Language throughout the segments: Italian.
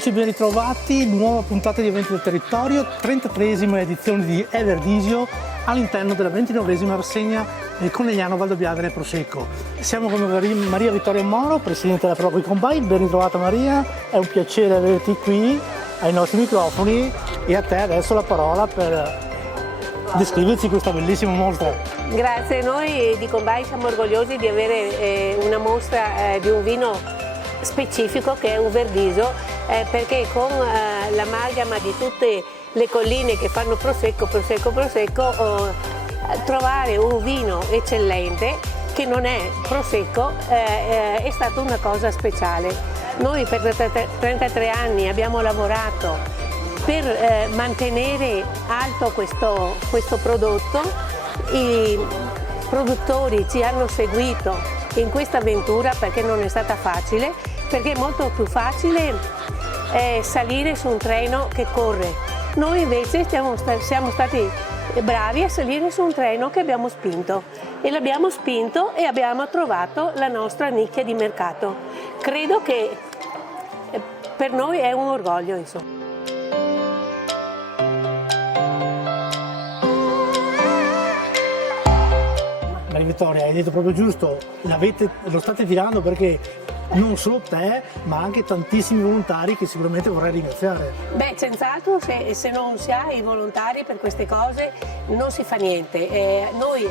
amici, ben ritrovati, nuova puntata di Eventi del Territorio, 33esima edizione di Everdisio all'interno della 29esima rassegna del Conegliano Valdobbiadene Prosecco. Siamo con Maria Vittoria Moro, presidente della Pro Combine. Ben ritrovata Maria, è un piacere averti qui ai nostri microfoni e a te adesso la parola per descriverci questa bellissima mostra. Grazie, noi di Combine siamo orgogliosi di avere una mostra di un vino specifico che è un Verdiso, perché con l'amalgama di tutte le colline che fanno Prosecco, trovare un vino eccellente che non è Prosecco è stata una cosa speciale. Noi per 33 anni abbiamo lavorato per mantenere alto questo prodotto. I produttori ci hanno seguito in questa avventura perché non è stata facile, perché è molto più facile salire su un treno che corre. Noi invece siamo stati bravi a salire su un treno che abbiamo spinto e l'abbiamo spinto e abbiamo trovato la nostra nicchia di mercato. Credo che per noi è un orgoglio, insomma. Maria Vittoria, hai detto proprio giusto, lo state tirando perché non solo te, ma anche tantissimi volontari che sicuramente vorrei ringraziare. Beh, senz'altro, se non si ha i volontari per queste cose non si fa niente. Noi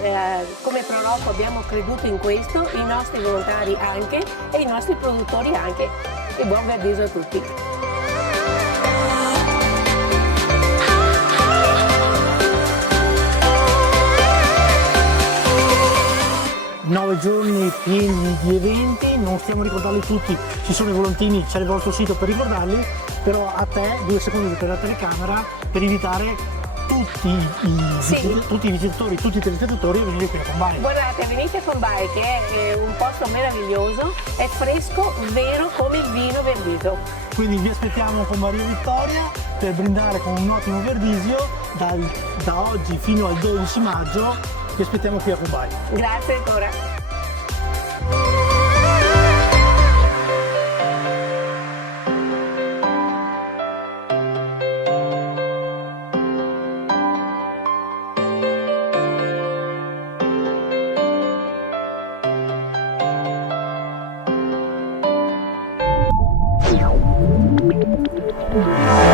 come Proloco abbiamo creduto in questo, i nostri volontari anche e i nostri produttori anche. E buon Verdiso a tutti! 9 giorni pieni di eventi, non stiamo a ricordarli tutti, ci sono i volantini, c'è il vostro sito per ricordarli, però a te 2 secondi per la telecamera per invitare tutti i visitatori, tutti i telespettatori a venire qui a Combine. Guardate, venite a Combine che è un posto meraviglioso, è fresco, vero come il vino Verdiso. Quindi vi aspettiamo con Maria Vittoria per brindare con un ottimo Verdisio da oggi fino al 12 maggio. Vi aspettiamo qui a Combine. Grazie ancora. Yeah.